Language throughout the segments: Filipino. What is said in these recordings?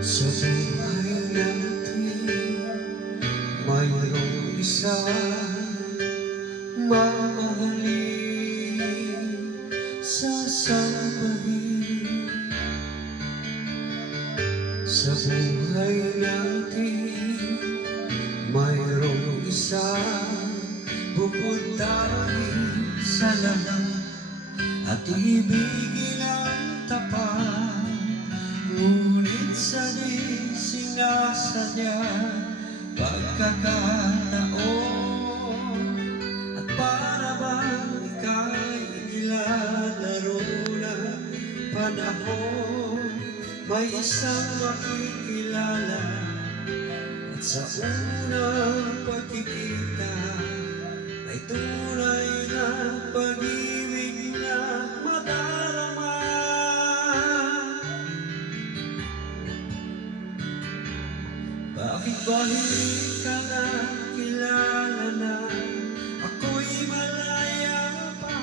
Sa buhay natin, mayroong isa mamahalin, sasambahin. Sa buhay natin, mayroong isa pupuntahin sa lahat at ibigin ang tapat. Ngunit sa di sinasadya pagkakataon, at para bang ika'y nilalaro na panahon, may isang makikilala at sa unang pagkikita ay tunay na pag-ibig na madarama. Bakit ba hindi ka na kilala na ako'y malaya pa,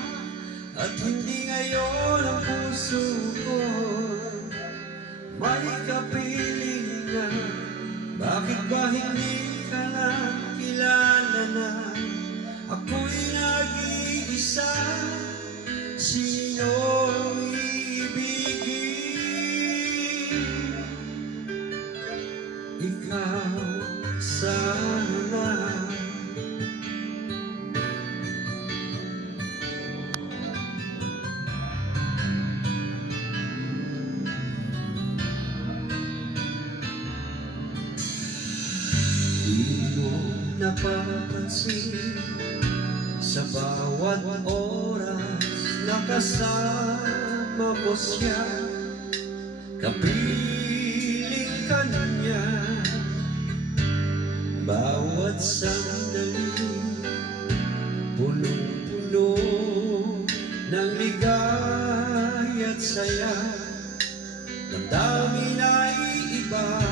at hindi ngayon ang puso ko may kapiling na? Bakit ba hindi ka na kilala na ako'y nag-iisa? Sino ang iibigin? Ikaw sana. Di mo napapansin sa bawat oras na kasama mo siya, kapiling ka niya. Bawat sandali punong-puno ng ligay at saya, damdamin ay iba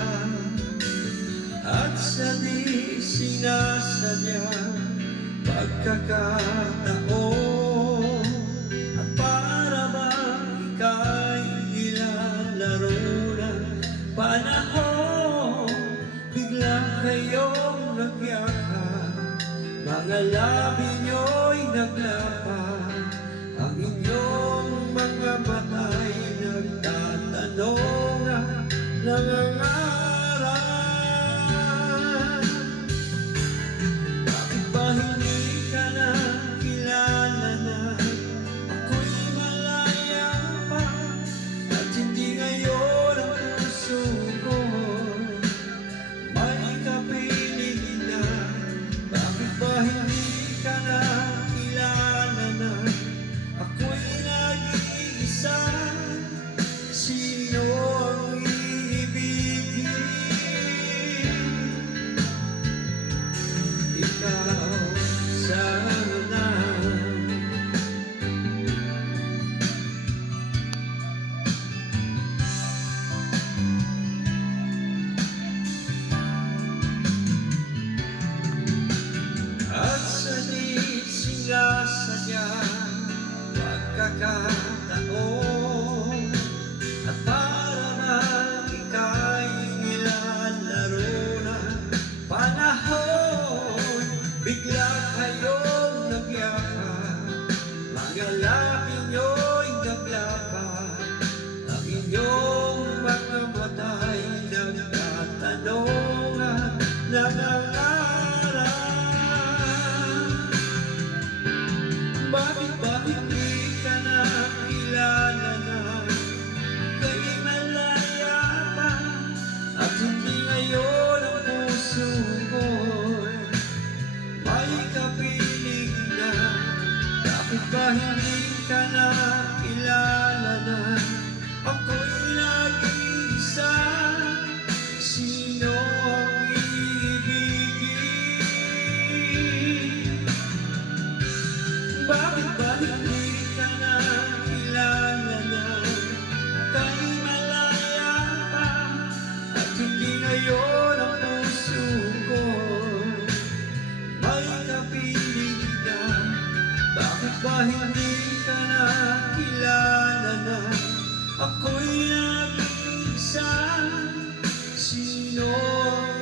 at sa di sinasadya pagkakataon, at para bang ika'y ilalaro ng panahon, bigla kayong nagyakap, mga labi nyo'y naglapag, ang inyong mga mata'y nagtatanong at nangangarap. Bakit ba hindi ka na kilala na ako'y malaya pa, at hindi ngayon ang puso ko may kapiling na? Bakit ba hindi ka na kilala na ako'y nag-iisa? Sino ang iibigin? Ikaw sana. At sa di sinasadya pagkakataon, at para na ika'y nilalaro na panahon, bigla kayong nagyakap, mga labi nyo'y naglapag, ang inyong mga mata'y nagtatanong at nangangarap. Bakit ba hindi ka na kilala na kay malaya pa, at hindi ngayon ang puso ko may kapiling na? Bakit ba hindi ka na kilala na ako'y nag-iisa? Sino ang iibigin? Bakit ba hindi ka na kilala na kay malaya pa, at hindi ngayon ang puso ko may kapiling na? Bakit ba hindi ka na kilala na ako'y nag-iisa? Sino ang